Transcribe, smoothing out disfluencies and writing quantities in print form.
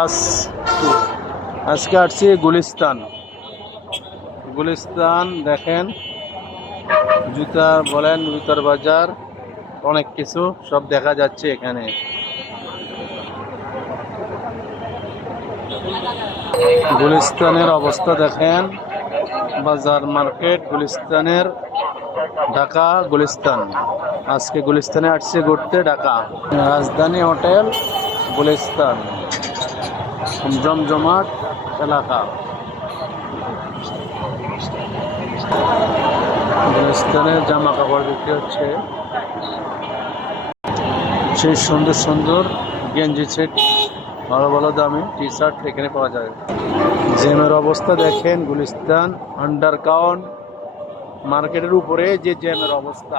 আজ আজকে আসছি গুলিস্তান। গুলিস্তান দেখেন, জুতা বলেন, জুতার বাজার, অনেক কিছু সব দেখা যাচ্ছে এখানে। গুলিস্তানের অবস্থা দেখেন, বাজার মার্কেট গুলিস্তানের, ঢাকা গুলিস্তান। আজকে গুলিস্তানে আসছে ঘুরতে, ঢাকা রাজধানী হোটেল গুলিস্তান, জমজমাট এলাকা। গুলিস্তানের জামা কাপড় বিক্রি হচ্ছে, সেই সুন্দর সুন্দর গেঞ্জি সেট, ভালো ভালো দামে টি শার্ট এখানে পাওয়া যায়। জ্যামের অবস্থা দেখেন, গুলিস্তান আন্ডারগ্রাউন্ড মার্কেটের উপরে যে জ্যামের অবস্থা,